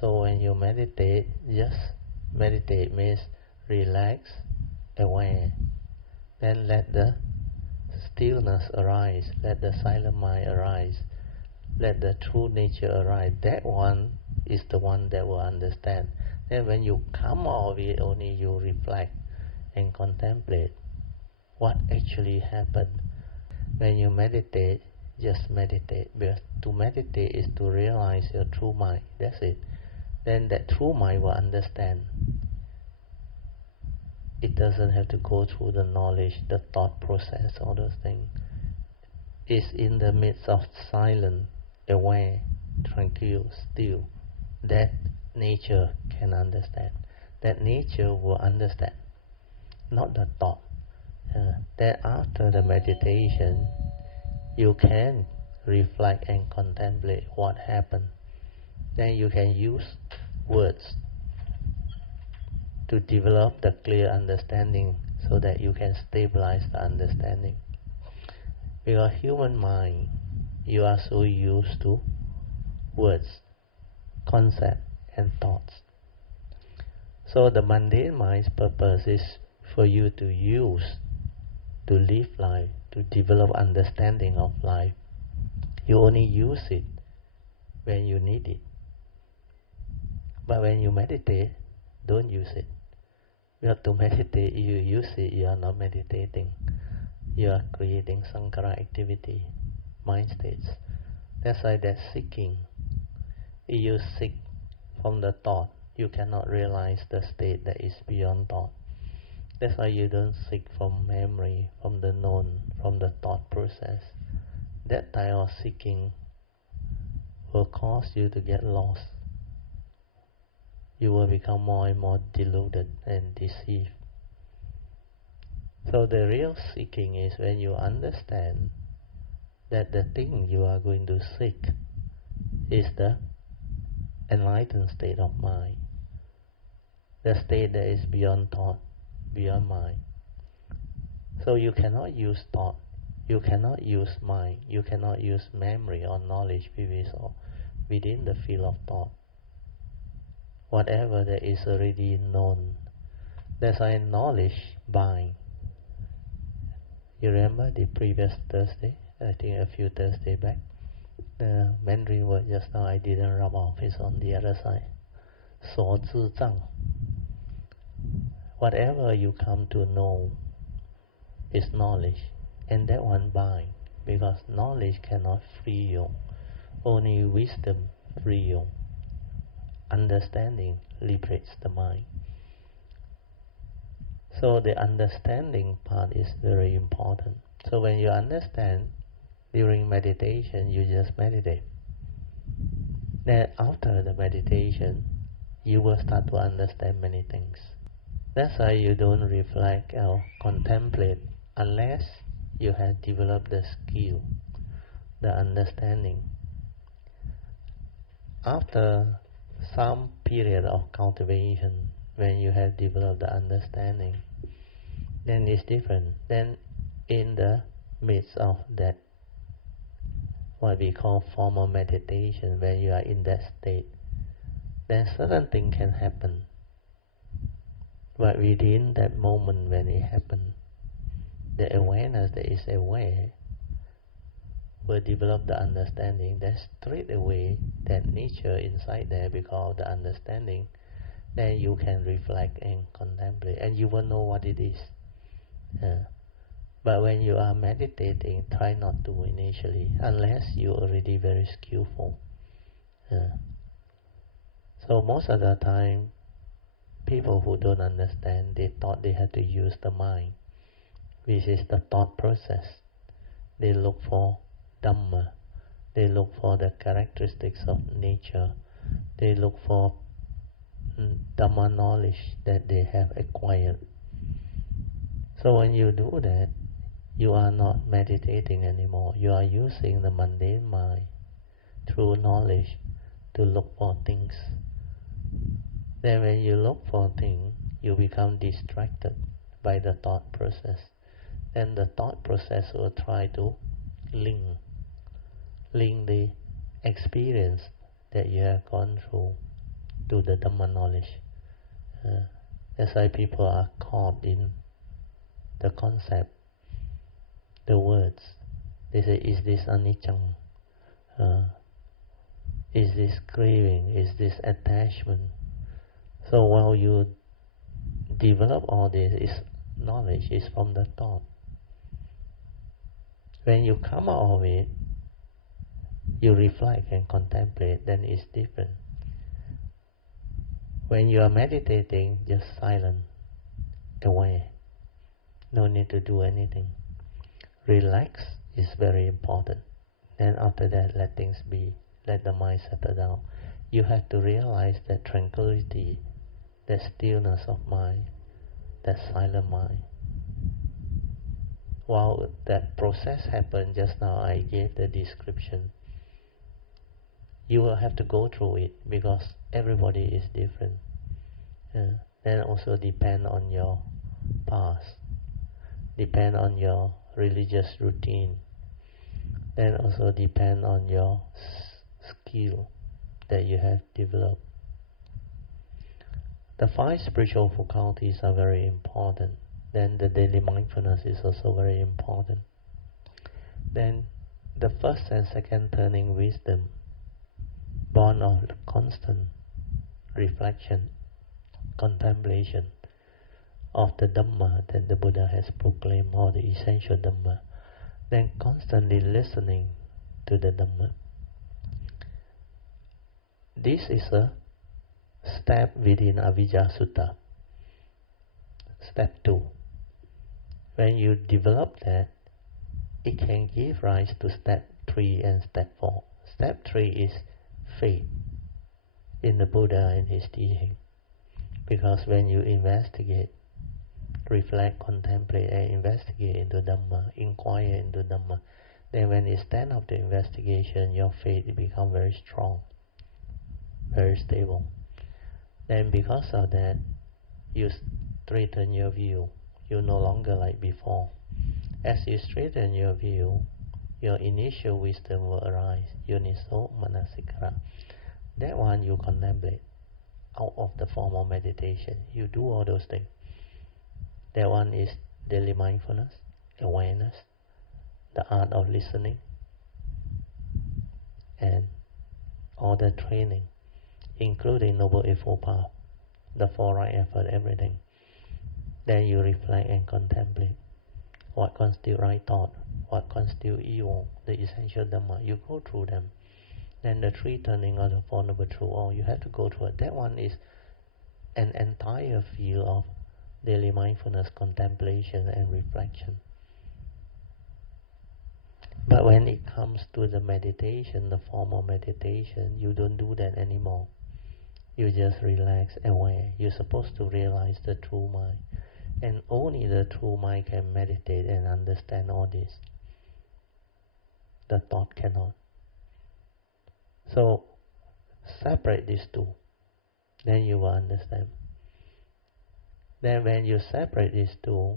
So when you meditate, just meditate means relax, aware. Then let the stillness arise, let the silent mind arise, let the true nature arise. That one is the one that will understand. Then when you come out of it, only you reflect and contemplate what actually happened. When you meditate, just meditate. Because to meditate is to realize your true mind. That's it. Then that true mind will understand. It doesn't have to go through the knowledge, the thought process, all those things. It's in the midst of silence, aware, tranquil, still. That nature can understand. That nature will understand, not the thought. That after the meditation, you can reflect and contemplate what happened. Then you can use words to develop the clear understanding so that you can stabilize the understanding. Because human mind, you are so used to words, concepts, and thoughts. So the mundane mind's purpose is for you to use, to live life, to develop understanding of life. You only use it when you need it. But when you meditate, don't use it. You have to meditate, you use it, you are not meditating. You are creating sankhara activity, mind states. That's why that seeking. If you seek from the thought, you cannot realize the state that is beyond thought. That's why you don't seek from memory, from the known, from the thought process. That type of seeking will cause you to get lost. You will become more and more deluded and deceived. So the real seeking is when you understand that the thing you are going to seek is the enlightened state of mind, the state that is beyond thought, beyond mind. So you cannot use thought, you cannot use mind, you cannot use memory or knowledge within the field of thought. Whatever that is already known, that's why knowledge binds. You remember the previous Thursday, I think a few Thursdays back, the Mandarin word just now I didn't rub off, it's on the other side. 所知障. Whatever you come to know is knowledge, and that one binds, because knowledge cannot free you. Only wisdom free you. Understanding liberates the mind. So the understanding part is very important. So when you understand, during meditation, you just meditate. Then after the meditation, you will start to understand many things. That's why you don't reflect or contemplate unless you have developed the skill, the understanding. After some period of cultivation, when you have developed the understanding, then it's different. Then in the midst of that, what we call formal meditation, when you are in that state, then certain things can happen. But within that moment when it happens, the awareness that is aware will develop the understanding. Then straight away, that nature inside there, because of the understanding, then you can reflect and contemplate, and you will know what it is. But when you are meditating, try not to initially, unless you're already very skillful. So most of the time, people who don't understand, they thought they had to use the mind, which is the thought process. They look for Dhamma, they look for the characteristics of nature, they look for Dhamma knowledge that they have acquired. So when you do that, you are not meditating anymore. You are using the mundane mind through knowledge to look for things. Then when you look for things, you become distracted by the thought process. Then the thought process will try to link the experience that you have gone through to the Dhamma knowledge. That's why people are caught in the concept, the words. They say, is this anicca? Is this craving? Is this attachment? So while you develop all this, is knowledge is from the thought. When you come out of it, you reflect and contemplate, then it's different. When you are meditating, just silent, aware. No need to do anything. Relax is very important. Then after that, let things be. Let the mind settle down. You have to realize that tranquility, that stillness of mind, that silent mind. While that process happened just now, I gave the description. You will have to go through it because everybody is different. Then also depend on your past, depend on your religious routine, then also depend on your skill that you have developed. The 5 spiritual faculties are very important. Then the daily mindfulness is also very important. Then the first and second turning wisdom, born of constant reflection, contemplation of the Dhamma that the Buddha has proclaimed, or the essential Dhamma, then constantly listening to the Dhamma. This is a step within Avijja Sutta. Step 2. When you develop that, it can give rise to step 3 and step 4. Step 3 is faith in the Buddha and his teaching. Because when you investigate, reflect, contemplate, and investigate into Dhamma, inquire into Dhamma, then when you stand up to investigation, your faith becomes very strong, very stable. Then because of that, you straighten your view. You no longer like before. As you straighten your view, your initial wisdom will arise. Yoniso manasikara. That one you contemplate out of the form of meditation. You do all those things. That one is daily mindfulness, awareness, the art of listening, and all the training, including Noble Eightfold Path, the 4 right effort, everything. Then you reflect and contemplate what constitutes right thought, what constitutes evil, the essential Dhamma. You go through them. Then the 3 turning of the 4 Noble Truths, all you have to go through it. That one is an entire field of daily mindfulness, contemplation, and reflection. But when it comes to the meditation, the form of meditation, you don't do that anymore. You just relax, aware. You're supposed to realize the true mind. And only the true mind can meditate and understand all this. The thought cannot. So, separate these two. Then you will understand. Then when you separate these two,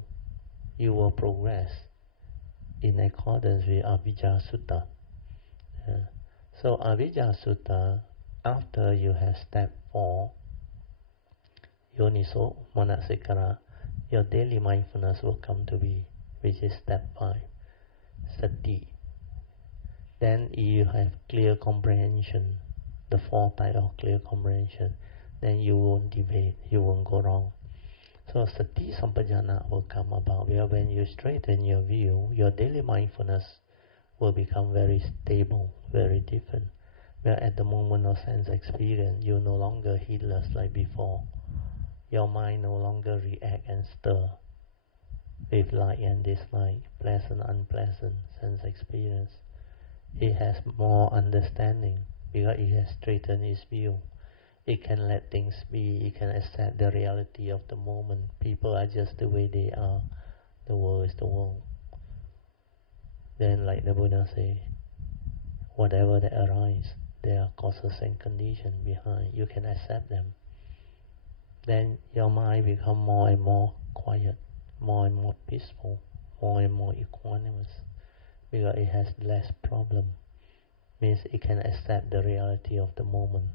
you will progress in accordance with Avijja Sutta. So Avijja Sutta, after you have step 4, Yoniso Manasikara, your daily mindfulness will come to be, which is step 5, Sati. Then you have clear comprehension, the 4 type of clear comprehension, then you won't debate, you won't go wrong. So Sati Sampajana will come about, where when you straighten your view, your daily mindfulness will become very stable, very different. Where at the moment of sense experience, you're no longer heedless like before. Your mind no longer react and stir with like and dislike, pleasant, unpleasant sense experience. It has more understanding because it has straightened its view. It can let things be, it can accept the reality of the moment. People are just the way they are. The world is the world. Then like the Buddha say, whatever that arises, there are causes and conditions behind. You can accept them. Then your mind becomes more and more quiet, more and more peaceful, more and more equanimous, because it has less problem. Means it can accept the reality of the moment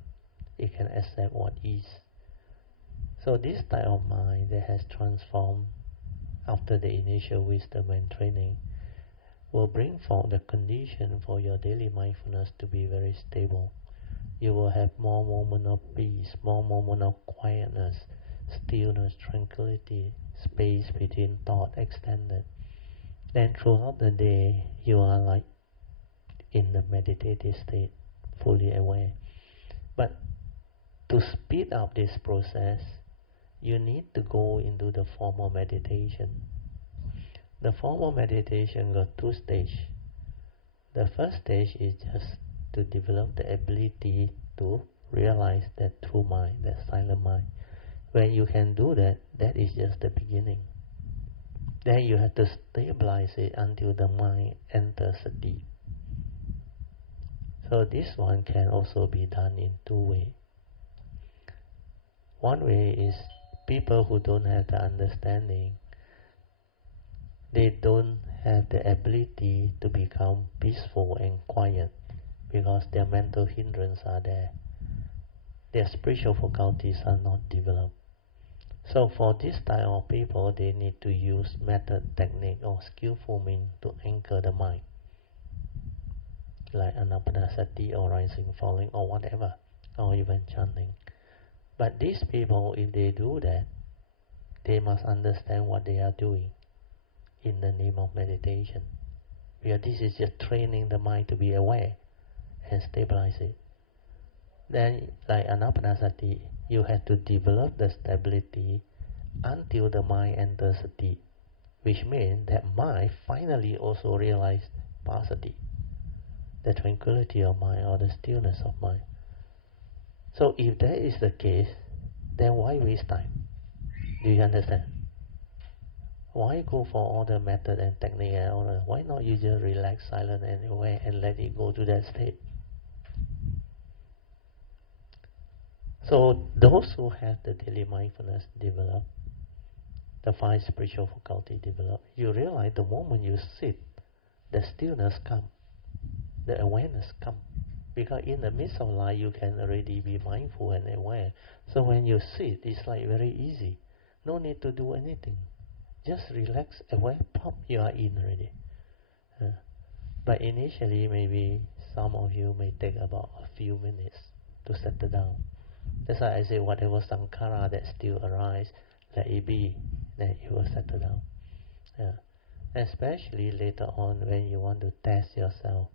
It can accept what is. So this type of mind that has transformed after the initial wisdom and training will bring forth the condition for your daily mindfulness to be very stable. You will have more moments of peace, more moments of quietness, stillness, tranquility, space between thought extended. Then throughout the day, you are like in the meditative state, fully aware. But to speed up this process, you need to go into the formal meditation. The formal meditation got two stages. The first stage is just to develop the ability to realize that true mind, that silent mind. When you can do that, that is just the beginning. Then you have to stabilize it until the mind enters deep. So this one can also be done in two ways. One way is people who don't have the understanding, they don't have the ability to become peaceful and quiet because their mental hindrances are there. Their spiritual faculties are not developed. So for this type of people, they need to use method, technique or skillful means to anchor the mind, like anapanasati or rising, falling or whatever, or even chanting. But these people, if they do that, they must understand what they are doing in the name of meditation. Because this is just training the mind to be aware and stabilize it. Then, like anapanasati, you have to develop the stability until the mind enters deep, which means that mind finally also realizes passaddhi, the tranquility of mind or the stillness of mind. So if that is the case, then why waste time? Do you understand? Why go for all the method and technique and all that? Why not you just relax, silent and aware and let it go to that state? So those who have the daily mindfulness develop, the five spiritual faculty develop, you realize the moment you sit, the stillness comes, the awareness comes. Because in the midst of life, you can already be mindful and aware. So when you sit, it's like very easy. No need to do anything. Just relax, aware, pop, you are in already. But initially, maybe some of you may take about a few minutes to settle down. That's why I say whatever sankhara that still arise, let it be, then you will settle down. Especially later on when you want to test yourself.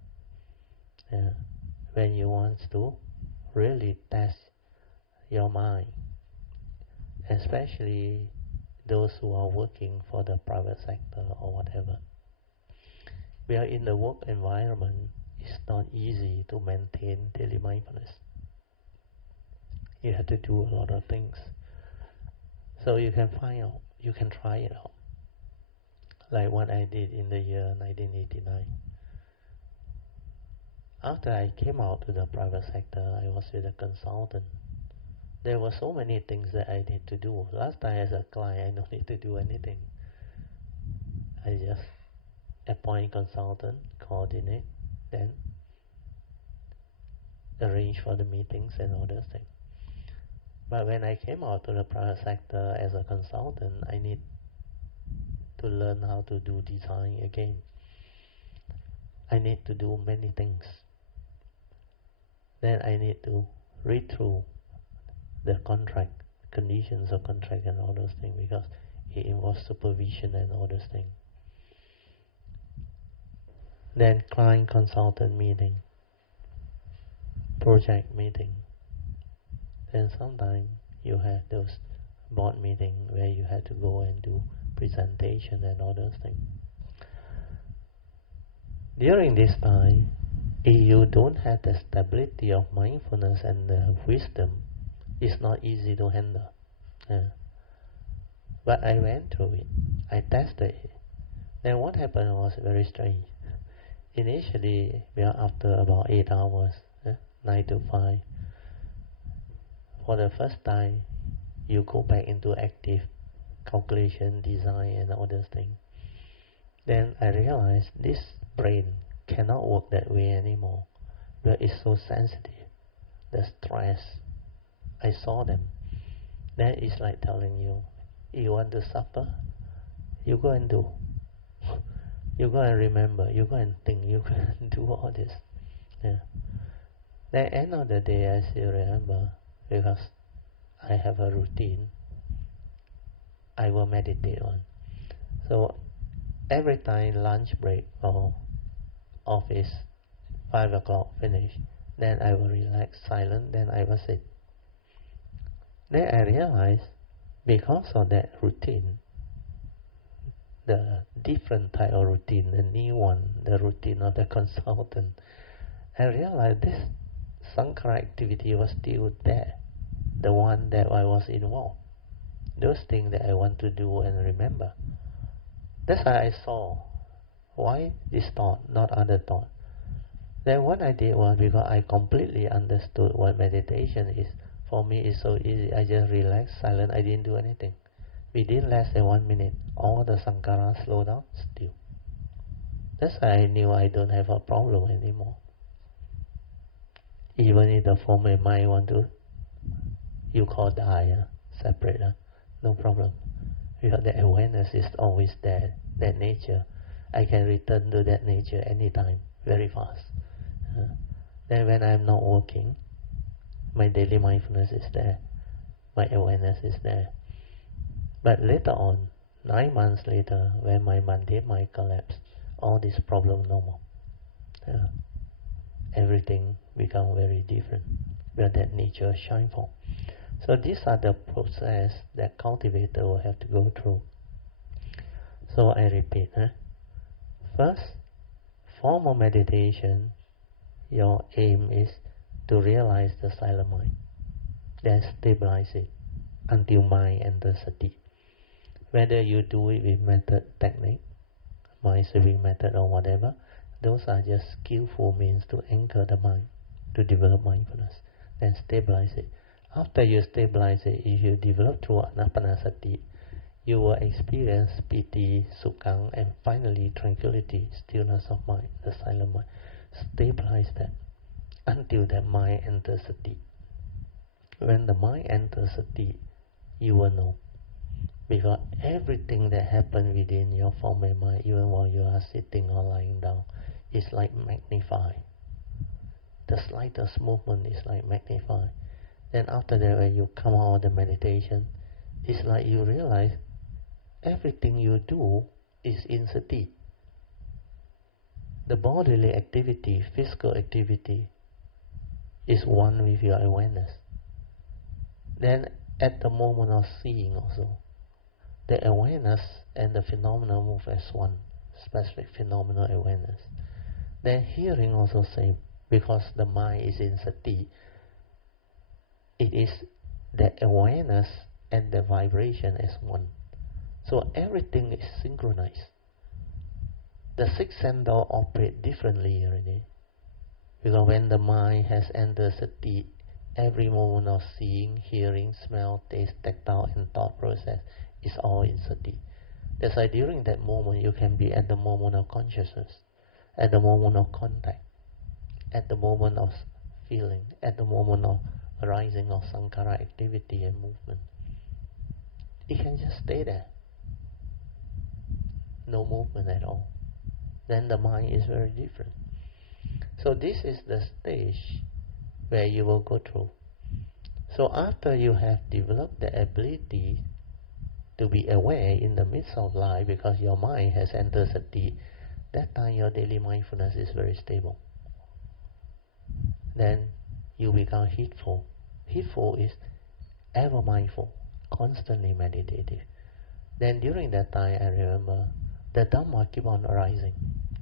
When you want to really test your mind. Especially those who are working for the private sector or whatever. We are in the work environment. It's not easy to maintain daily mindfulness. You have to do a lot of things. So you can find out, you can try it out. Like what I did in the year 1989. After I came out to the private sector, I was with a consultant. There were so many things that I need to do. Last time as a client, I don't need to do anything. I just appoint consultant, coordinate, then arrange for the meetings and all those things. But when I came out to the private sector as a consultant, I need to learn how to do design again. I need to do many things. Then I need to read through the contract, conditions of contract and all those things, because it involves supervision and all those things. Then client consultant meeting, project meeting. Then sometimes you have those board meeting where you have to go and do presentation and all those things. During this time, if you don't have the stability of mindfulness and the wisdom, it's not easy to handle. But I went through it. I tested it. Then what happened was very strange. Initially, after about 8 hours, 9 to 5, for the first time, you go back into active calculation, design, and all those things. Then I realized this brain cannot work that way anymore, but it's so sensitive. The stress, I saw them. Then it's like telling you, you want to suffer? You go and do. You go and remember, you go and think, you go and do all this. Yeah. At the end of the day, I still remember, because I have a routine, I will meditate on. So every time lunch break or office, 5 o'clock finish, then I will relax, silent, then I will sit. Then I realize, because of that routine, the different type of routine, the new one, the routine of the consultant, I realized this Sankara activity was still there, the one that I was involved, those things that I want to do and remember. That's why I saw, why this thought, not other thought. Then what I did was, because I completely understood what meditation is, for me it's so easy, I just relax, silent, I didn't do anything. Within less than 1 minute, all the Sankara slow down, still. That's why I knew I don't have a problem anymore. Even if the form of mind want to, you call die, separate, no problem. Because the awareness is always there, that nature. I can return to that nature anytime, very fast. Then when I'm not working, my daily mindfulness is there, my awareness is there. But later on, 9 months later, when my mundane mind collapsed, all this problem no more. Everything become very different, where that nature shine from. So these are the process that cultivator will have to go through. So I repeat, first, form of meditation, your aim is to realize the silent mind, then stabilize it until mind enters sati. Whether you do it with method, technique, mind sweeping method or whatever, those are just skillful means to anchor the mind, to develop mindfulness, then stabilize it. After you stabilize it, if you develop through anapanasati, you will experience piti, sukhang, and finally tranquility, stillness of mind, the silent mind. Stabilize that until that mind enters sati. When the mind enters sati, you will know. Because everything that happens within your form and mind, even while you are sitting or lying down, is like magnified. The slightest movement is like magnified. Then after that, when you come out of the meditation, it's like you realize everything you do is in sati. The bodily activity, physical activity, is one with your awareness. Then at the moment of seeing also, the awareness and the phenomena move as one, specific phenomenal awareness. Then hearing also same, because the mind is in sati. It is the awareness and the vibration as one. So everything is synchronized. The six senses operate differently already. Because when the mind has entered sati, every moment of seeing, hearing, smell, taste, tactile and thought process is all in sati. That's why during that moment you can be at the moment of consciousness, at the moment of contact, at the moment of feeling, at the moment of arising of sankhara activity and movement. It can just stay there. No movement at all. Then the mind is very different. So this is the stage where you will go through. So after you have developed the ability to be aware in the midst of life, because your mind has entered sati, that time your daily mindfulness is very stable. Then you become heedful. Heedful is ever mindful, constantly meditative. Then during that time, I remember the Dhamma keep on arising,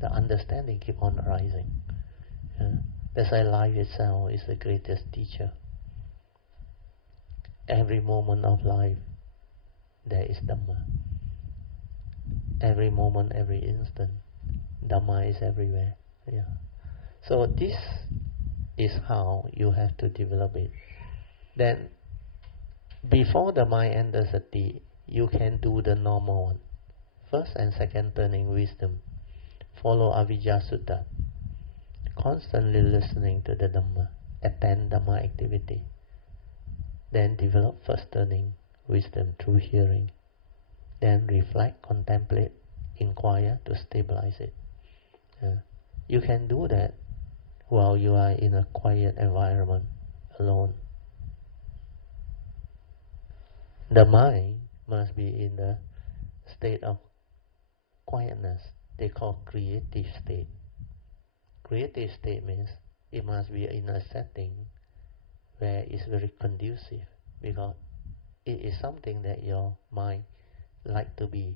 the understanding keep on arising. That's why life itself is the greatest teacher. Every moment of life, there is Dhamma. Every moment, every instant, Dhamma is everywhere. So this is how you have to develop it. Then, before the mind enters sati, you can do the normal one. First and second turning wisdom. Follow Avijja Sutta. Constantly listening to the Dhamma. Attend Dhamma activity. Then develop first turning wisdom through hearing. Then reflect, contemplate, inquire to stabilize it. You can do that while you are in a quiet environment, alone. The mind must be in the state of quietness. They call creative state. Creative state means it must be in a setting where it's very conducive, because it is something that your mind like to be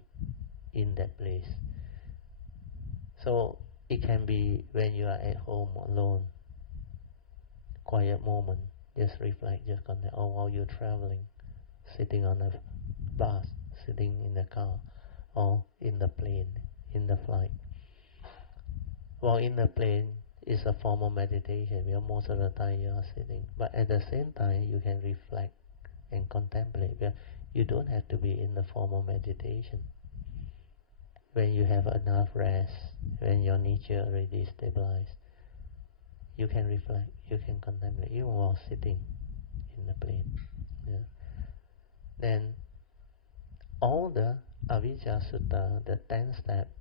in that place. So it can be when you are at home alone, quiet moment, just reflect, just contemplate, or while you're traveling, sitting on a bus, sitting in the car, or in the plane, in the flight. While in the plane is a form of meditation, where most of the time you are sitting, but at the same time you can reflect and contemplate, where you don't have to be in the form of meditation. When you have enough rest, when your nature already stabilized, you can reflect, you can contemplate, even while sitting in the plane. Then all the Avijja Sutta, the 10 steps,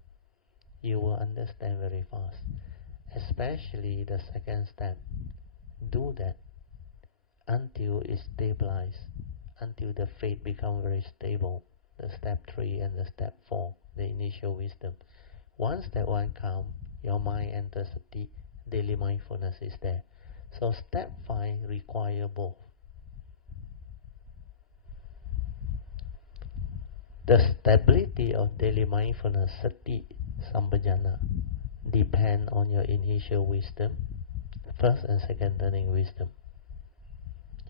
you will understand very fast. Especially the second step. Do that until it's stabilized, until the faith becomes very stable. The step 3 and the step 4, the initial wisdom. Once that one comes, your mind enters the daily mindfulness is there. So step 5 require both. The stability of daily mindfulness, sati, sampajana, depend on your initial wisdom, first and second turning wisdom,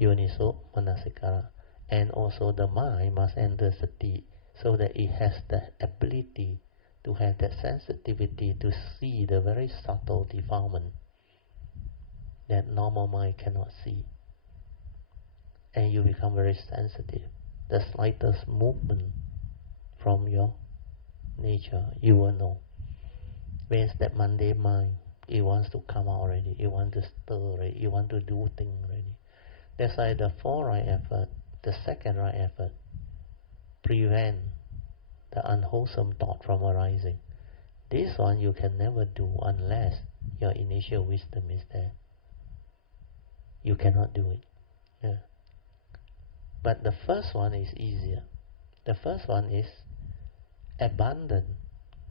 yoniso manasikara, and also the mind must enter sati, so that it has the ability to have that sensitivity to see the very subtle defilement that normal mind cannot see, and you become very sensitive. The slightest movement from your nature, you will know. Means that mundane mind, it wants to come out already, it wants to stir already, it wants to do things already. That's why the 4 right effort, the second right effort, prevent the unwholesome thought from arising. This one you can never do unless your initial wisdom is there. You cannot do it. But the first one is easier. The first one is abandon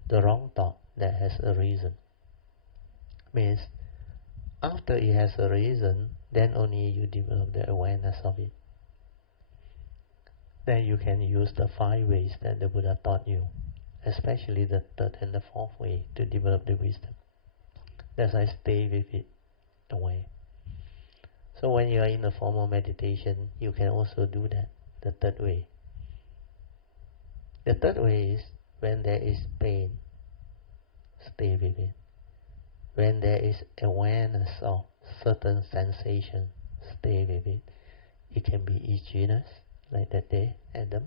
the wrong thought that has a reason. Means after it has a reason, then only you develop the awareness of it. Then you can use the 5 ways that the Buddha taught you, especially the 3rd and the 4th way, to develop the wisdom. That's why stay with it away. So when you are in a formal meditation, you can also do that, the 3rd way. The 3rd way is when there is pain, stay with it. When there is awareness of certain sensation, stay with it. It can be itchiness, like that day, Adam,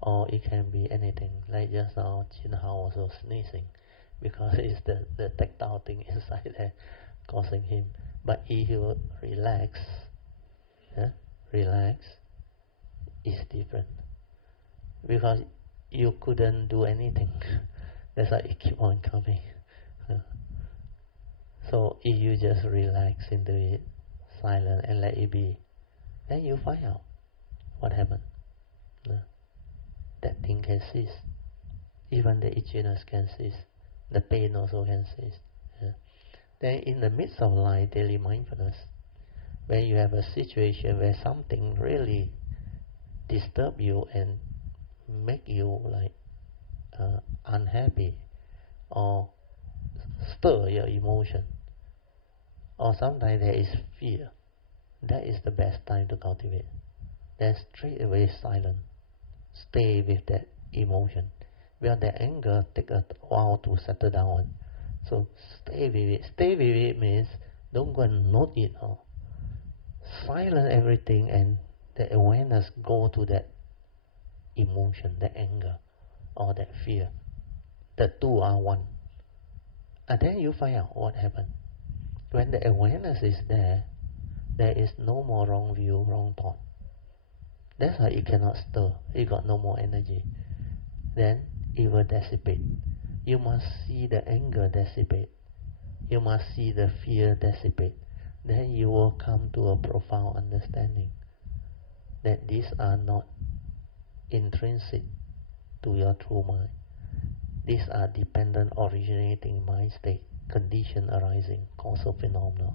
or it can be anything, like just now, Chin Hao was sneezing, because it's the tactile thing inside there causing him. But if you relax, relax, it's different, because you couldn't do anything. That's why it keep on coming. So if you just relax into it, silent, and let it be, then you find out what happened. That thing can cease. Even the itchiness can cease. The pain also can cease. Then in the midst of life, daily mindfulness, when you have a situation where something really disturb you and make you like unhappy, or stir your emotion, or sometimes there is fear, that is the best time to cultivate. Then straight away silent. Stay with that emotion. Because the anger take a while to settle down. So stay with it. Stay with it means don't go and note it all. Silence everything, and the awareness go to that emotion, the anger or that fear. The two are one. And then you find out what happened. When the awareness is there, there is no more wrong view, wrong thought. That's why it cannot stir. It got no more energy. Then it will dissipate. You must see the anger dissipate. You must see the fear dissipate. Then you will come to a profound understanding that these are not intrinsic to your true mind. These are dependent originating mind state, condition arising, causal phenomena.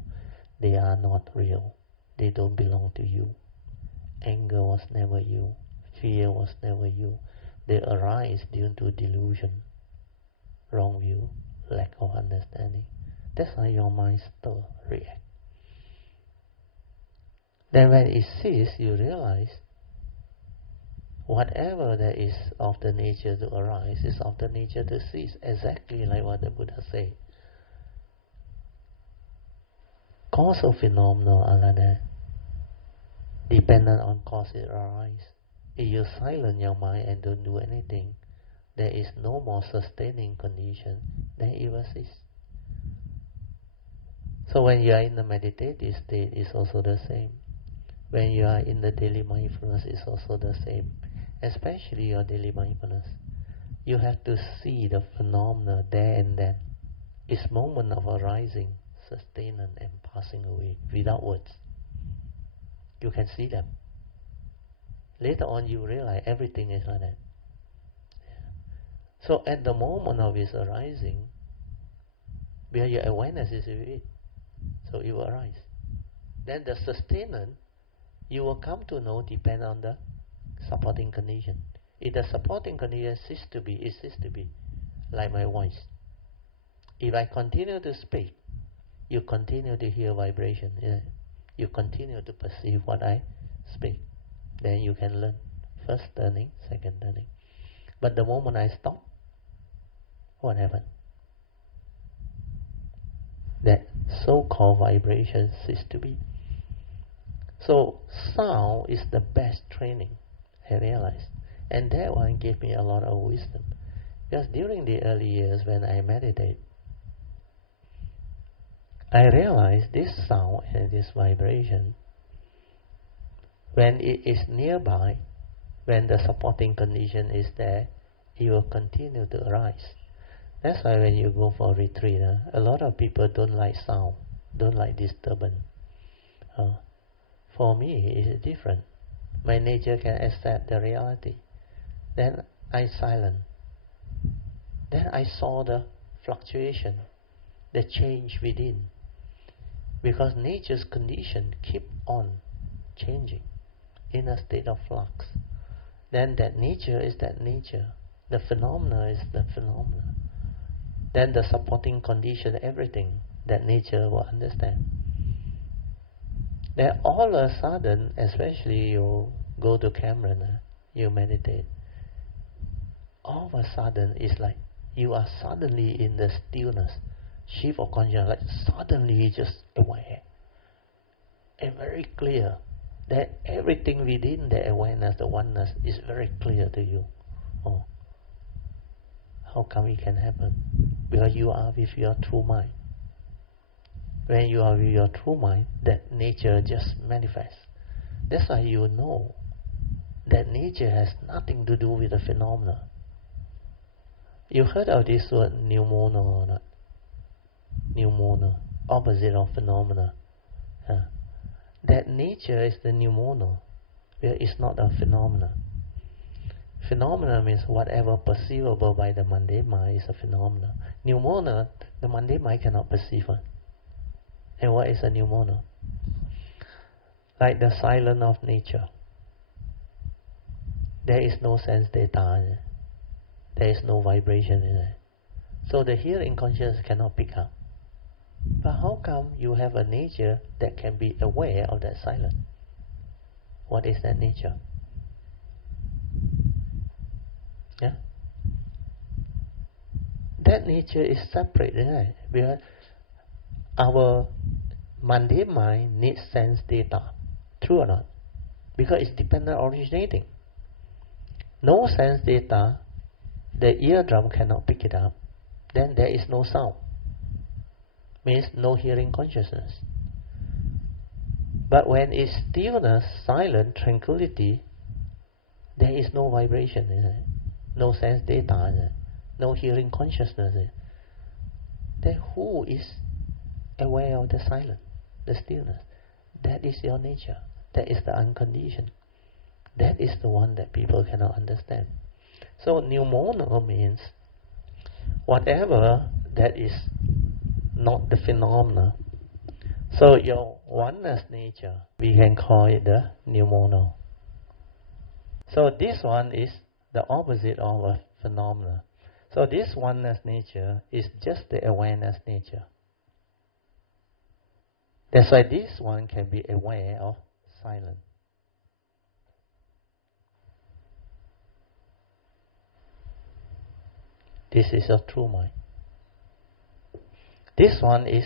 They are not real. They don't belong to you. Anger was never you. Fear was never you. They arise due to delusion, wrong view, lack of understanding. That's how your mind still reacts. Then when it ceases, you realize whatever that is of the nature to arise is of the nature to cease, exactly like what the Buddha said. Causal phenomena are like that. Dependent on cause it arises. If you silence your mind and don't do anything, there is no more sustaining condition, then it will cease. So when you are in the meditative state, it's also the same. When you are in the daily mindfulness, it's also the same. Especially your daily mindfulness. You have to see the phenomena there and then. It's moment of arising, sustenance, and passing away without words. You can see them. Later on you realize everything is like that. So at the moment of its arising, because your awareness is with it, so it will arise. Then the sustenance, you will come to know, depend on the supporting condition. If the supporting condition ceases to be, it ceases to be. Like my voice. If I continue to speak, you continue to hear vibration. Yeah. You continue to perceive what I speak. Then you can learn. First turning, second turning. But the moment I stop, what happened? That so-called vibration ceases to be. So sound is the best training, I realized. And that one gave me a lot of wisdom. Because during the early years when I meditate, I realized this sound and this vibration, when it is nearby, when the supporting condition is there, it will continue to arise. That's why when you go for retreat, a lot of people don't like sound, don't like disturbance. For me, it's different. My nature can accept the reality. Then I silent. Then I saw the fluctuation, the change within. Because nature's condition keep on changing in a state of flux. Then that nature is that nature. The phenomena is the phenomena. Then the supporting condition, everything that nature will understand. Then all of a sudden, especially you go to Cameron, you meditate, all of a sudden it's like you are suddenly in the stillness, shift of consciousness, like suddenly just aware. And very clear that everything within the awareness, the oneness, is very clear to you. Oh, how come it can happen? Because you are with your true mind. When you are with your true mind, that nature just manifests. That's why you know that nature has nothing to do with the phenomena. You heard of this word Noumenon or not? Noumenon, opposite of phenomena. That nature is the Noumenon, where it's not a phenomena. Phenomena means whatever perceivable by the mundane mind is a phenomena. Noumenon, the mundane mind cannot perceive it. And what is a Noumenon? Like the silence of nature. There is no sense data in it. There is no vibration in it. So the hearing consciousness cannot pick up. But how come you have a nature that can be aware of that silence? What is that nature? Yeah? That nature is separate, right? Because our mundane mind needs sense data. True or not? Because it's dependent originating. No sense data, the eardrum cannot pick it up. Then there is no sound. Means no hearing consciousness. But when it's stillness, silence, tranquility, there is no vibration in it, no sense data in it, no hearing consciousness in it. Then who is aware of the silence, the stillness? That is your nature. That is the unconditioned. That is the one that people cannot understand. So Noumenon means whatever that is not the phenomena. So your oneness nature, we can call it the Noumenon. So this one is the opposite of a phenomena. So this oneness nature is just the awareness nature. That's why this one can be aware of silence. This is a true mind. This one is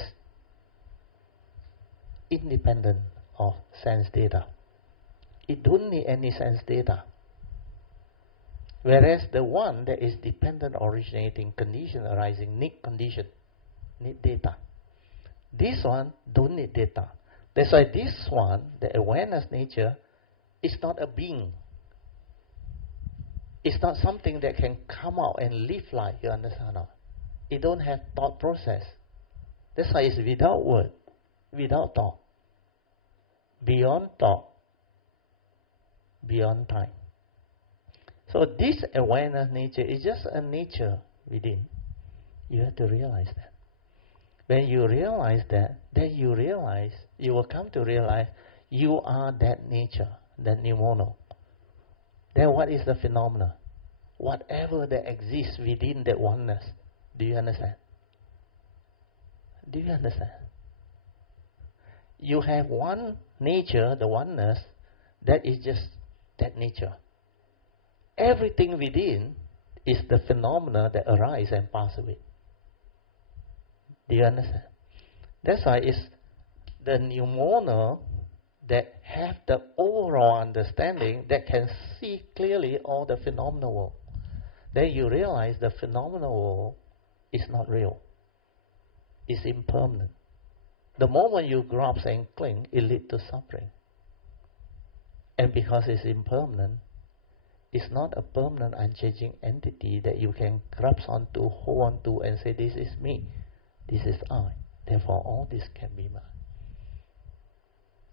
independent of sense data. It don't need any sense data. Whereas the one that is dependent, originating, condition arising, need condition, need data. This one don't need data. That's why this one, the awareness nature, is not a being. It's not something that can come out and live like, you understand now? It don't have thought process. That's why it's without word, without thought, beyond thought, beyond time. So this awareness nature is just a nature within. You have to realize that. When you realize that, then you realize, you will come to realize you are that nature, that Noumenon. Then what is the phenomena? Whatever that exists within that oneness. Do you understand? Do you understand? You have one nature, the oneness, that is just that nature. Everything within is the phenomena that arise and pass away. Do you understand? That's why it's the Noumenon that have the overall understanding that can see clearly all the phenomenal world. Then you realize the phenomenal world is not real. It's impermanent. The moment you grasp and cling, it leads to suffering. And because it's impermanent, it's not a permanent, unchanging entity that you can grasp onto, hold onto, and say, this is me, this is I. Therefore, all this can be mine.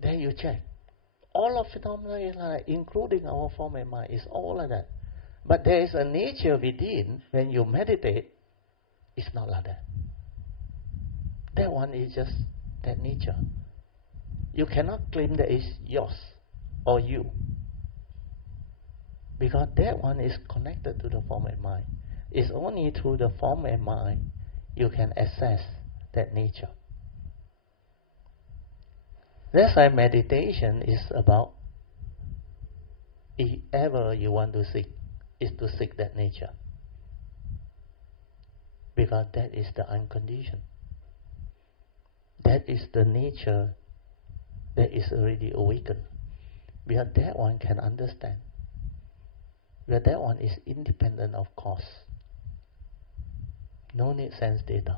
Then you check. All of phenomena in life, including our form and mind, is all like that. But there is a nature within, when you meditate, it's not like that. That one is just that nature. You cannot claim that it's yours or you. Because that one is connected to the form and mind. It's only through the form and mind you can access that nature. That's why meditation is about, if ever you want to seek, is to seek that nature. Because that is the unconditioned. That is the nature that is already awakened. Because that one can understand. Because that one is independent of cause. No need sense data.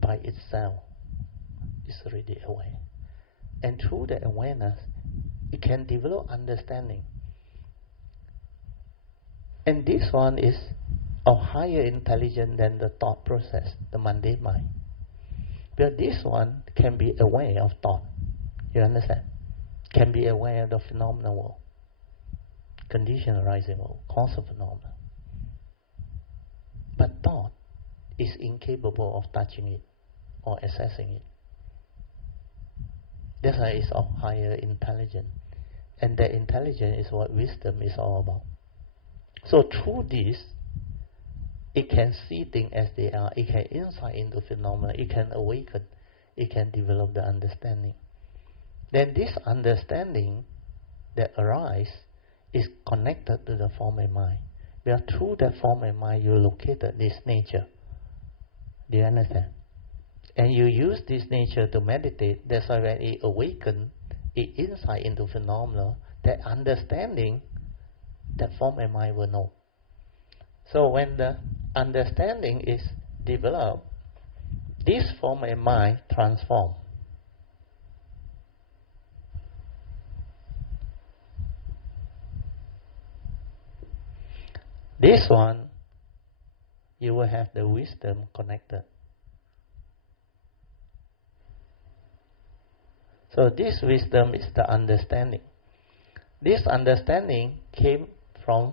By itself, is already aware. And through the awareness, it can develop understanding. And this one is of higher intelligence than the thought process, the mundane mind. Because this one can be aware of thought. You understand? Can be aware of the phenomenal world. Condition arising world, cause of phenomena. But thought is incapable of touching it or assessing it. That's why it's of higher intelligence. And that intelligence is what wisdom is all about. So through this, it can see things as they are. It can insight into phenomena. It can awaken. It can develop the understanding. Then this understanding that arises is connected to the form and mind. Where through that form and mind you located this nature. Do you understand? And you use this nature to meditate. That's why when it awakens, it insight into phenomena, that understanding, that form and mind will know. So when the understanding is developed, this form and mind transform. This one, you will have the wisdom connected. So this wisdom is the understanding. This understanding came from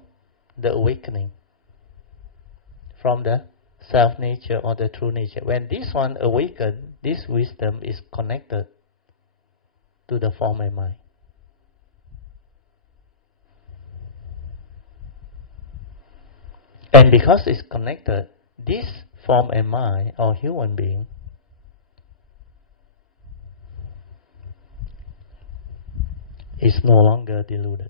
the awakening, from the self-nature or the true nature. When this one awakens, this wisdom is connected to the form and mind. And because it's connected, this form and mind or human being is no longer deluded.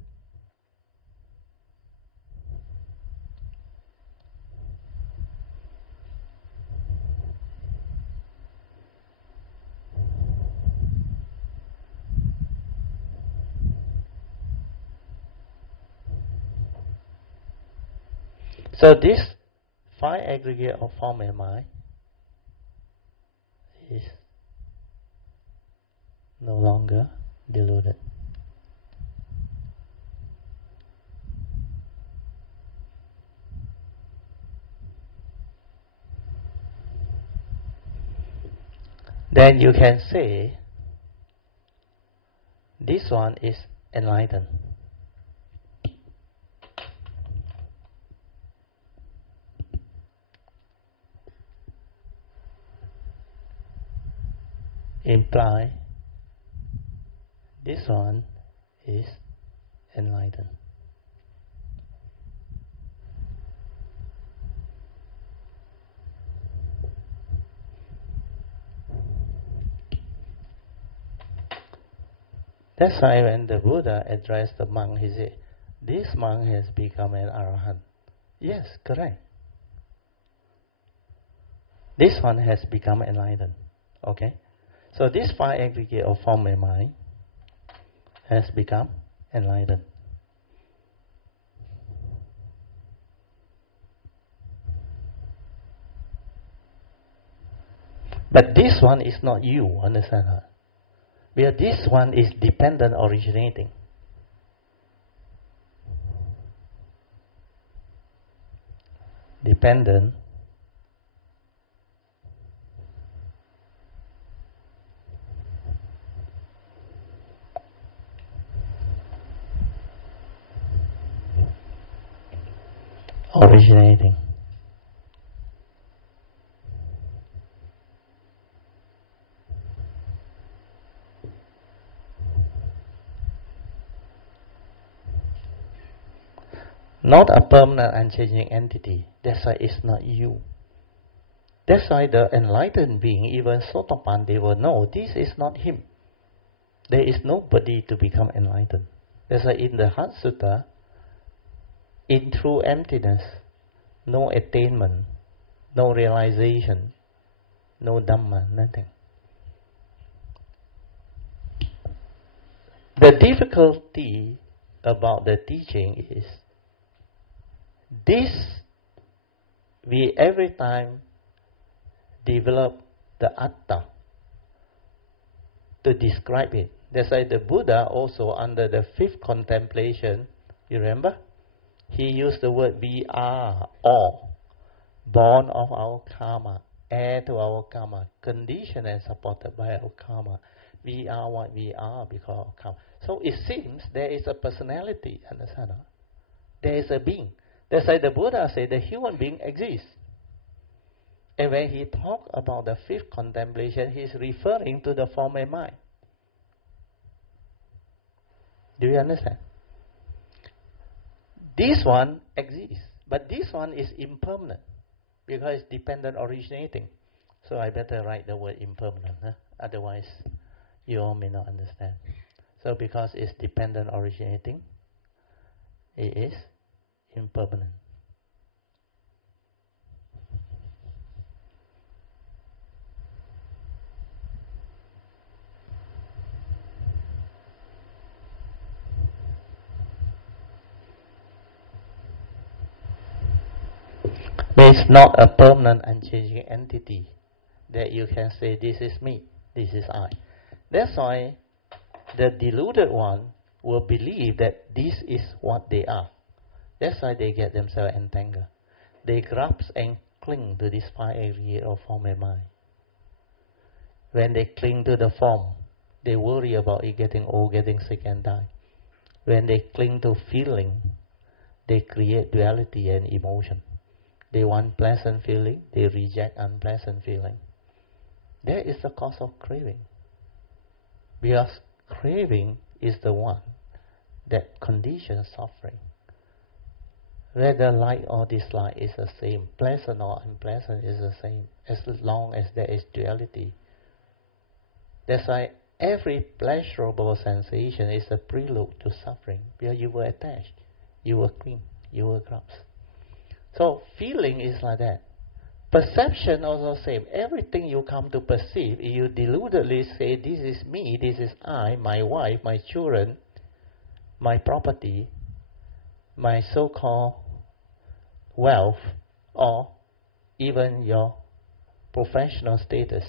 So this five aggregate of form and mind is no longer deluded. Then you can say this one is enlightened. Imply this one is enlightened. That's why when the Buddha addressed the monk, he said, this monk has become an arahant. Yes, correct. This one has become enlightened. Okay? So this five aggregate of form and mind has become enlightened. But this one is not you, understand? Because this one is dependent originating. Dependent originating. Not a permanent unchanging entity. That's why it's not you. That's why the enlightened being, even Sotapan, they will know this is not him. There is nobody to become enlightened. That's why in the Heart Sutta, in true emptiness, no attainment, no realization, no Dhamma, nothing. The difficulty about the teaching is this, we every time develop the atta to describe it. That's why the Buddha also under the fifth contemplation, you remember? He used the word we are all born of our karma, heir to our karma, conditioned and supported by our karma. We are what we are because of karma. So it seems there is a personality, understand? There is a being. That's why the Buddha said the human being exists. And when he talked about the fifth contemplation, he is referring to the form and mind. Do you understand? This one exists, but this one is impermanent because it's dependent originating. So I better write the word impermanent, otherwise you all may not understand. So because it's dependent originating, it is impermanent. But it's not a permanent unchanging entity that you can say this is me, this is I. That's why the deluded one will believe that this is what they are. That's why they get themselves entangled. They grasp and cling to this five aggregate of form and mind. When they cling to the form, they worry about it getting old, getting sick and die. When they cling to feeling, they create duality and emotion. They want pleasant feeling, they reject unpleasant feeling. That is the cause of craving. Because craving is the one that conditions suffering. Whether like or dislike is the same, pleasant or unpleasant is the same, as long as there is duality. That's why every pleasurable sensation is a prelude to suffering, because you were attached, you were cling, you were grasp. So feeling is like that. Perception also same. Everything you come to perceive, you deludedly say, this is me, this is I, my wife, my children, my property, my so-called wealth, or even your professional status.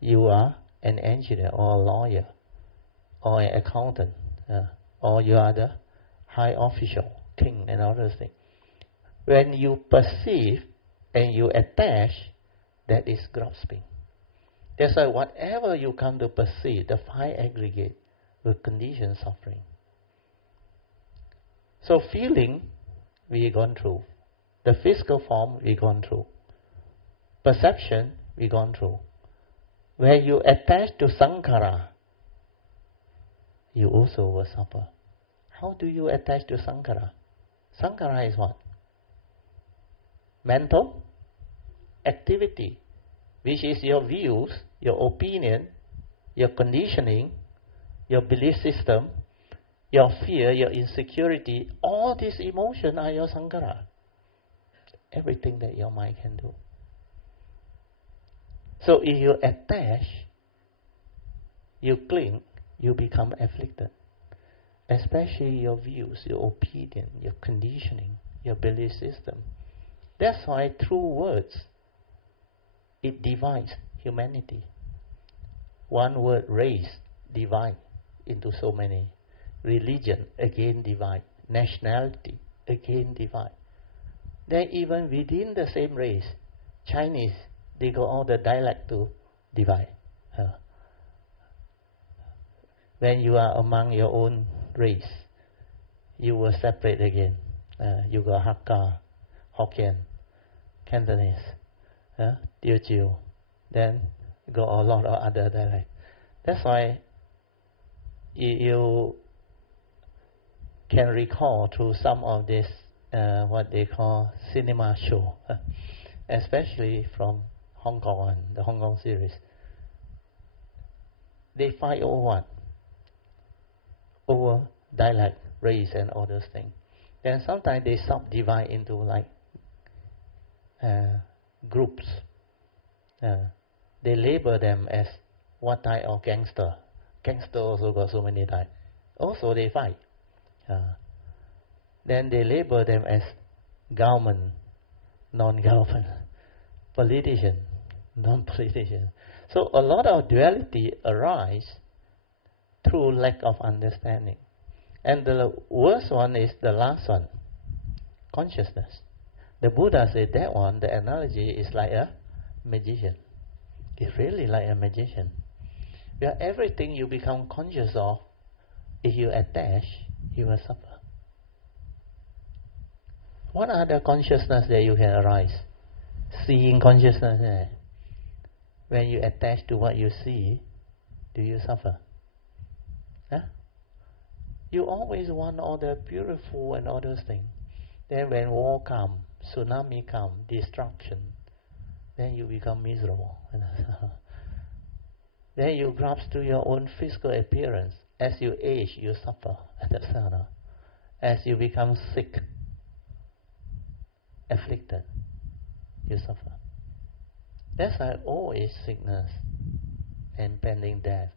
You are an engineer or a lawyer or an accountant, or you are the high official, king and all those things. When you perceive and you attach, that is grasping. That's why whatever you come to perceive, the five aggregate will condition suffering. So feeling, we've gone through. The physical form, we've gone through. Perception, we've gone through. Where you attach to sankhara, you also will suffer. How do you attach to sankhara? Sankhara is what? Mental activity, which is your views, your opinion, your conditioning, your belief system, your fear, your insecurity. All these emotions are your sankhara. Everything that your mind can do. So if you attach, you cling, you become afflicted. Especially your views, your opinion, your conditioning, your belief system. That's why through words, it divides humanity. One word, race, divide into so many. Religion, again divide. Nationality, again divide. Then even within the same race, Chinese, they got all the dialect to divide. When you are among your own race, you will separate again. You got Hakka, Hokkien, Cantonese, Teochew, then got a lot of other dialects. That's why you can recall through some of this, what they call cinema show, especially from Hong Kong, the Hong Kong series. They fight over what? Over dialect, race, and all those things. Then sometimes they subdivide into like groups. They label them as what type of gangster. Gangster also got so many types. Also they fight. Then they label them as government, non-government, politician, non-politician. So a lot of duality arises through lack of understanding. And the worst one is the last one, consciousness. The Buddha said that one, the analogy is like a magician. It's really like a magician. Where everything you become conscious of, if you attach, you will suffer. What are the consciousness that you can arise? Seeing consciousness. When you attach to what you see, do you suffer? You always want all the beautiful and all those things. Then when war comes, tsunami comes, destruction, then you become miserable. Then you grasp to your own physical appearance. As you age, you suffer. As you become sick, afflicted, you suffer. That's why always sickness and pending death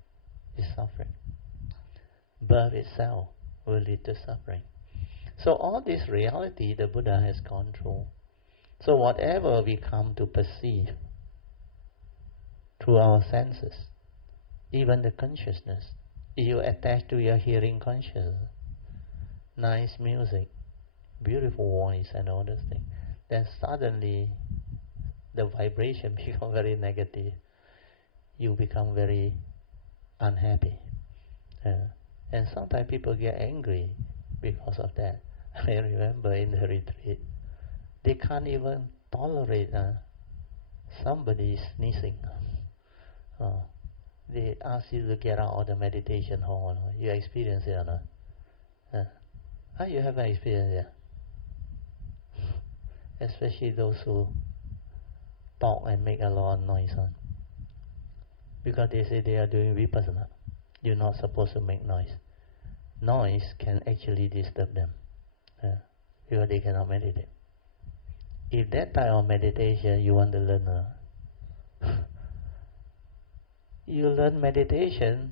is suffering. Birth itself will lead to suffering. So all this reality the Buddha has gone through. So whatever we come to perceive through our senses, even the consciousness, if you attach to your hearing consciousness, nice music, beautiful voice and all those things, then suddenly the vibration becomes very negative. You become very unhappy. And sometimes people get angry because of that. I remember in the retreat, they can't even tolerate somebody sneezing. They ask you to get out of the meditation hall. You experience it or not? You haven't experienced it? Especially those who talk and make a lot of noise. Because they say they are doing vipassana. You're not supposed to make noise. Noise can actually disturb them. Because they cannot meditate. If that type of meditation you want to learn, you learn meditation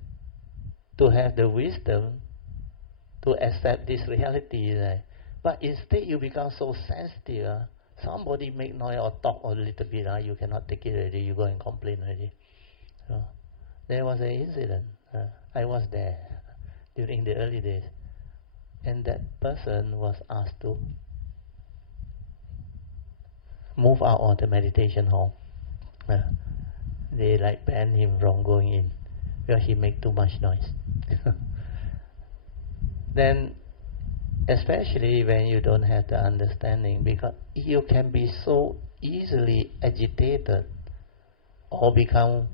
to have the wisdom to accept this reality. But instead you become so sensitive. Somebody make noise or talk a little bit, you cannot take it already. You go and complain already. There was an incident. I was there during the early days. And that person was asked to move out of the meditation hall. They banned him from going in because he made too much noise. Then, especially when you don't have the understanding, because you can be so easily agitated or become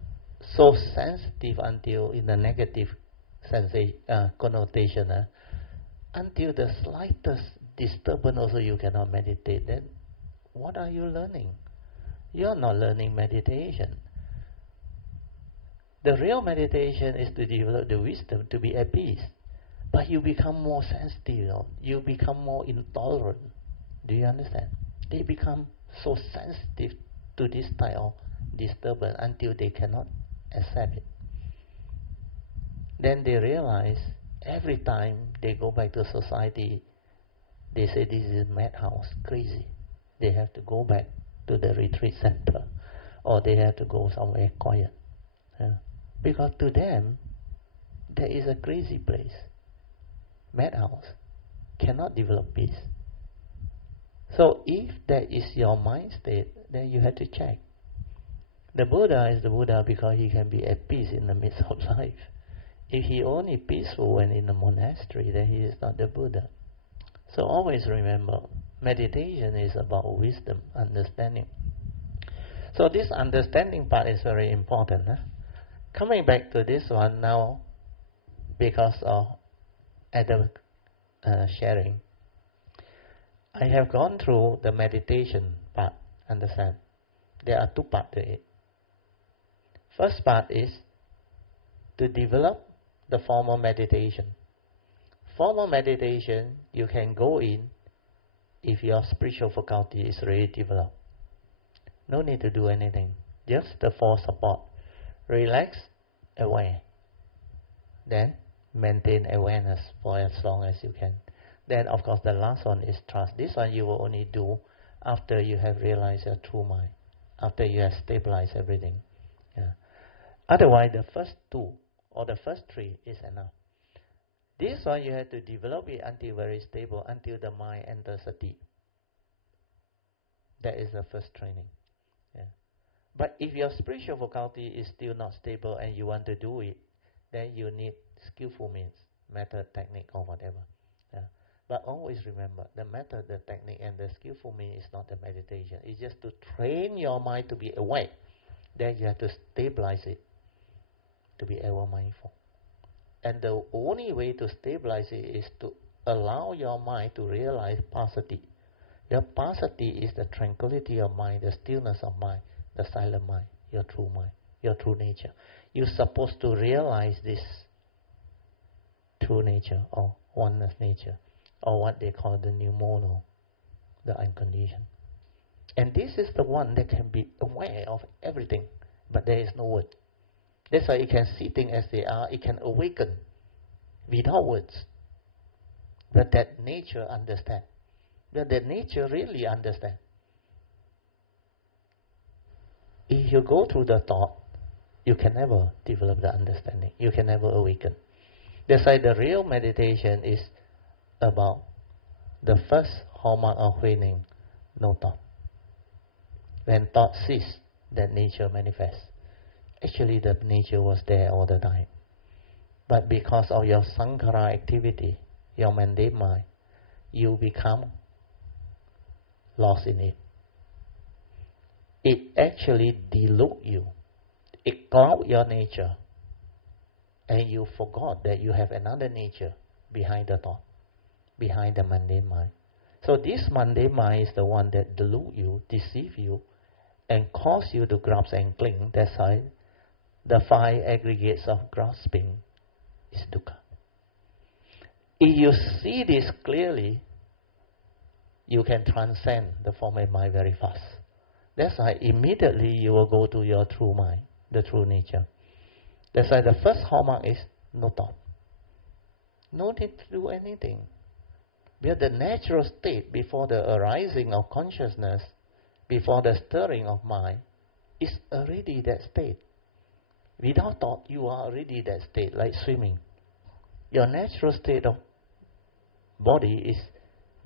so sensitive until in the negative connotation, until the slightest disturbance also you cannot meditate. Then what are you learning? You're not learning meditation. The real meditation is to develop the wisdom to be at peace. But you become more sensitive, you become more intolerant. Do you understand? They become so sensitive to this type of disturbance until they cannot accept it. Then they realize every time they go back to society, they say this is a madhouse, crazy. They have to go back to the retreat center, or they have to go somewhere quiet. Because to them, there is a crazy place. Madhouse cannot develop peace. So if that is your mind state, then you have to check. The Buddha is the Buddha because he can be at peace in the midst of life. If he only peaceful when in a monastery, then he is not the Buddha. So always remember, meditation is about wisdom, understanding. So this understanding part is very important. Coming back to this one now, because of Adam sharing, I have gone through the meditation part, understand? There are two parts to it. First part is to develop the formal meditation. Formal meditation, you can go in if your spiritual faculty is really developed. No need to do anything. Just the four support. Relax, aware. Then maintain awareness for as long as you can. Then of course the last one is trust. This one you will only do after you have realized your true mind, after you have stabilized everything. Otherwise the first two or the first three is enough. This one you have to develop it until very stable, until the mind enters sati. That is the first training. But if your spiritual faculty is still not stable and you want to do it, then you need skillful means, method, technique, or whatever. But always remember, the method, the technique, and the skillful means is not the meditation. It's just to train your mind to be awake. Then you have to stabilize it to be ever mindful. And the only way to stabilize it is to allow your mind to realize passaddhi. Your passaddhi is the tranquility of mind, the stillness of mind, the silent mind, your true mind, your true nature. You're supposed to realize this true nature or oneness nature, or what they call the Noumenon, the unconditioned. And this is the one that can be aware of everything, but there is no word. That's why it can see things as they are, it can awaken without words. But that nature understands. That nature really understands. If you go through the thought, you can never develop the understanding. You can never awaken. That's why the real meditation is about the first hallmark of winning, no thought. When thought ceases, then nature manifests. Actually, the nature was there all the time. But because of your sankhara activity, your mundane mind, you become lost in it. It actually deludes you. It clouds your nature. And you forgot that you have another nature behind the thought, behind the mundane mind. So this mundane mind is the one that deludes you, deceives you, and cause you to grasp and cling. That's why the 5 aggregates of grasping is dukkha. If you see this clearly, you can transcend the former mind very fast. That's why immediately you will go to your true mind, the true nature. That's why the first hallmark is no thought. No need to do anything. Because the natural state before the arising of consciousness, before the stirring of mind, is already that state. Without thought, you are already that state, like swimming. Your natural state of body is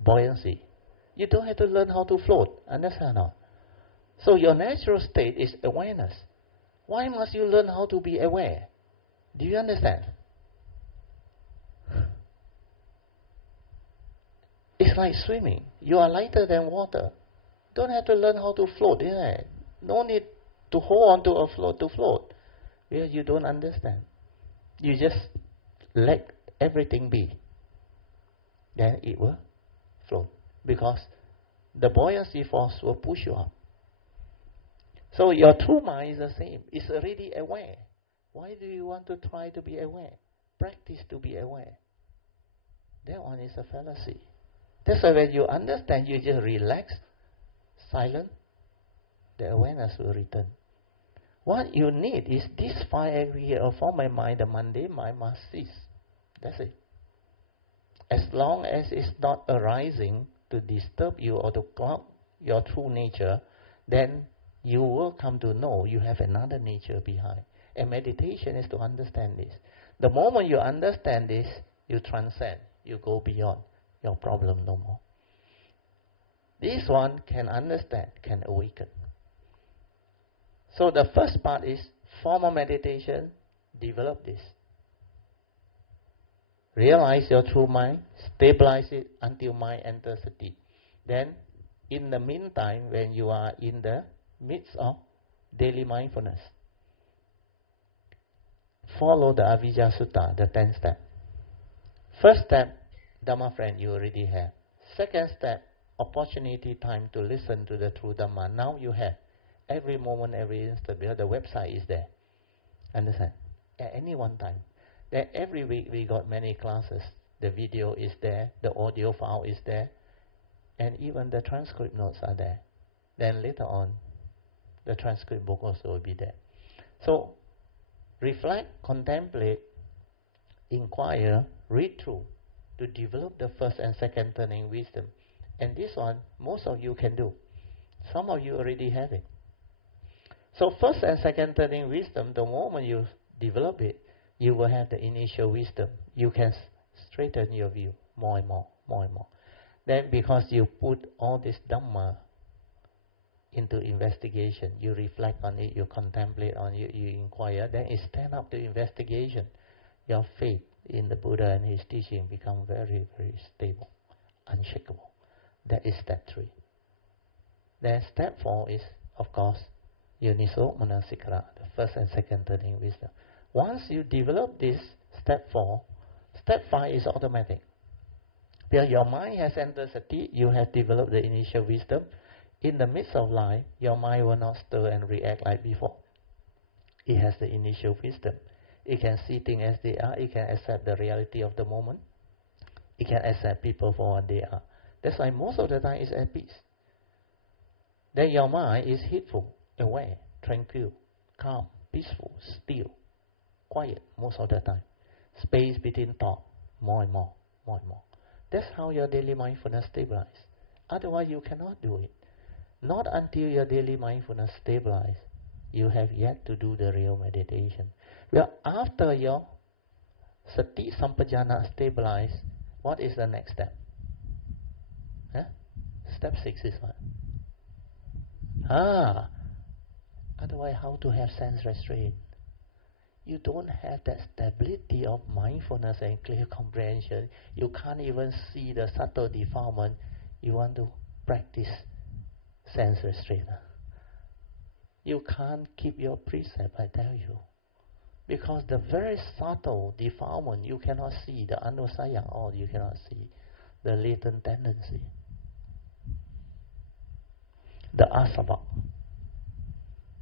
buoyancy. You don't have to learn how to float, understand or not? So your natural state is awareness. Why must you learn how to be aware? Do you understand? It's like swimming. You are lighter than water. Don't have to learn how to float. Yeah. No need to hold on to a float to float. Because you don't understand. You just let everything be. Then it will float. Because the buoyancy force will push you up. So your true mind is the same. It's already aware. Why do you want to try to be aware? Practice to be aware. That one is a fallacy. That's why when you understand, you just relax, silent, the awareness will return. What you need is this 5 aggregate of former mind, the mundane mind must cease. That's it. As long as it's not arising to disturb you or to cloud your true nature, then you will come to know you have another nature behind. And meditation is to understand this. The moment you understand this, you transcend, you go beyond. Your problem no more. This one can understand, can awaken. So the first part is formal meditation, develop this. Realize your true mind, stabilize it until mind enters sati. Then, in the meantime, when you are in the midst of daily mindfulness, follow the Avijja Sutta, the 10 steps. First step, Dhamma friend, you already have. Second step, opportunity time to listen to the true Dhamma. Now you have. Every moment, every instant, because the website is there. Understand? At any one time. Then every week we got many classes. The video is there, the audio file is there, and even the transcript notes are there. Then later on, the transcript book also will be there. So, reflect, contemplate, inquire, read through, to develop the first and second turning wisdom. And this one, most of you can do. Some of you already have it. So first and second turning wisdom, the moment you develop it, you will have the initial wisdom. You can straighten your view more and more, more and more. Then because you put all this Dhamma into investigation, you reflect on it, you contemplate on it, you inquire, then it stand up to investigation. Your faith in the Buddha and his teaching become very, very stable, unshakable. That is step 3. Then step 4 is, of course, Yoniso Manasikara, the first and second turning wisdom. Once you develop this step 4, step 5 is automatic. Because your mind has entered sati, you have developed the initial wisdom. In the midst of life, your mind will not stir and react like before. It has the initial wisdom. It can see things as they are. It can accept the reality of the moment. It can accept people for what they are. That's why most of the time it's at peace. Then your mind is heedful, aware, tranquil, calm, peaceful, still, quiet most of the time. Space between thought, more and more, more and more. That's how your daily mindfulness stabilizes. Otherwise you cannot do it. Not until your daily mindfulness stabilizes, you have yet to do the real meditation. Well, after your sati sampajana stabilizes, What is the next step? Huh? Step 6 is what? Otherwise how to have sense restraint? You don't have that stability of mindfulness and clear comprehension. You can't even see the subtle defilement. You want to practice sense restraint. You can't keep your precept, I tell you. Because the very subtle defilement you cannot see, the anusaya, or you cannot see, the latent tendency. The asava.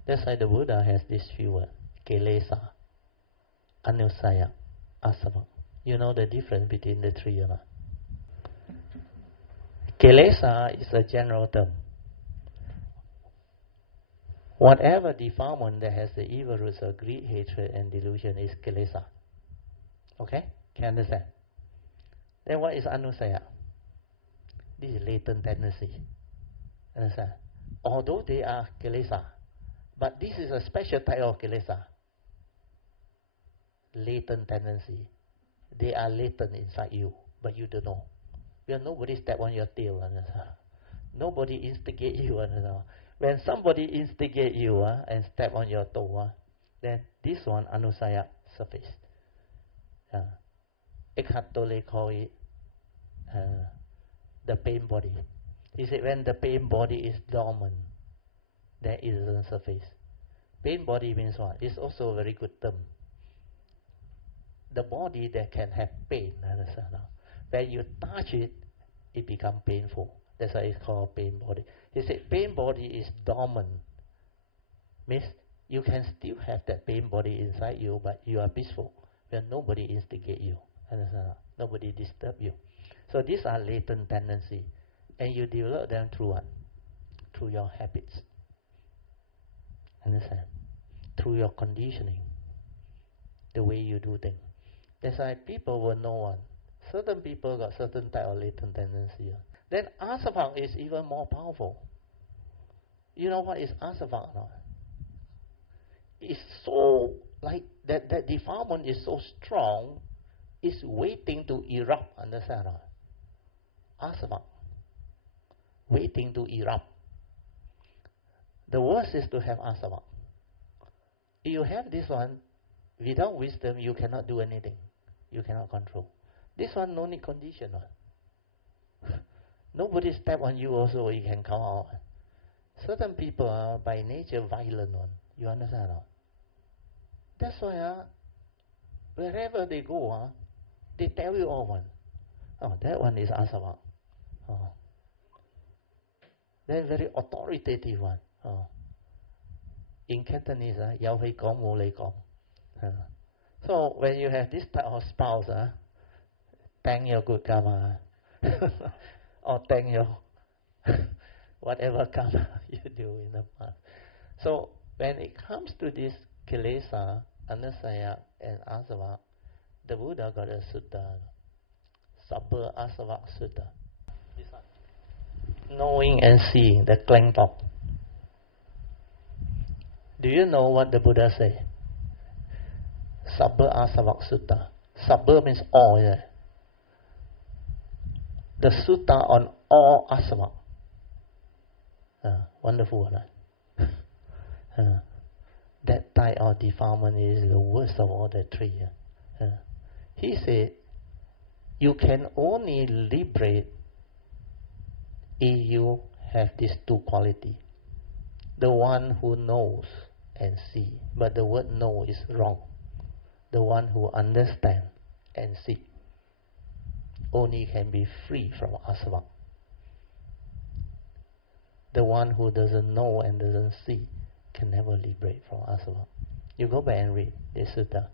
That's why the Buddha has this few words, kilesa, anusaya, asava. You know the difference between the three or not? Kilesa is a general term. Whatever defilement that has the evil roots of greed, hatred, and delusion is kilesa. Okay? Can you understand? Then what is anusaya? This is latent tendency. Understand? Although they are kilesa, but this is a special type of kilesa. Latent tendency. They are latent inside you, but you don't know. Because nobody step on your tail. Understand? Nobody instigate you. Understand? When somebody instigate you and step on your toe, then this one, anusaya, surface. Eckhart Tolle call it the pain body. He said when the pain body is dormant, then it doesn't surface. Pain body means what? It's also a very good term. The body that can have pain, understand? When you touch it, it becomes painful. That's why it's called pain body. He said pain body is dormant. Means you can still have that pain body inside you, but you are peaceful. When nobody instigate you. Understand? Nobody disturb you. So these are latent tendencies. And you develop them through what? Through your habits. Understand? Through your conditioning. The way you do things. That's why people will know one. Certain people got certain type of latent tendency. Then asava is even more powerful. You know what is asava or not? It's so, like, that defilement is so strong, it's waiting to erupt, understand or not? Asava. Waiting to erupt. The worst is to have asava. If you have this one, without wisdom, you cannot do anything. You cannot control. This one, no need condition. Nobody step on you also, you can come out. Certain people are by nature violent one. You understand? That's why wherever they go, they tell you all one. Oh, that one is asava. Oh. They're very authoritative one. Oh. In Cantonese, yao hui gong mo lei gong. So when you have this type of spouse, thank your good karma. Or thank your whatever karma you do in the past. So when it comes to this kilesa, anusaya, and asava, the Buddha got a sutta, Sabba Asava Sutta. This one. Knowing and seeing, the clang talk. Do you know what the Buddha say? Sabba Asava Sutta. Sabba means all. Yeah. The sutta on all asava. Wonderful, right? That type of defilement is the worst of all the three. He said, you can only liberate if you have these two qualities. The one who knows and see, but the word know is wrong. The one who understands and see only can be free from asava. The one who doesn't know and doesn't see can never liberate from asava. You go back and read this sutta.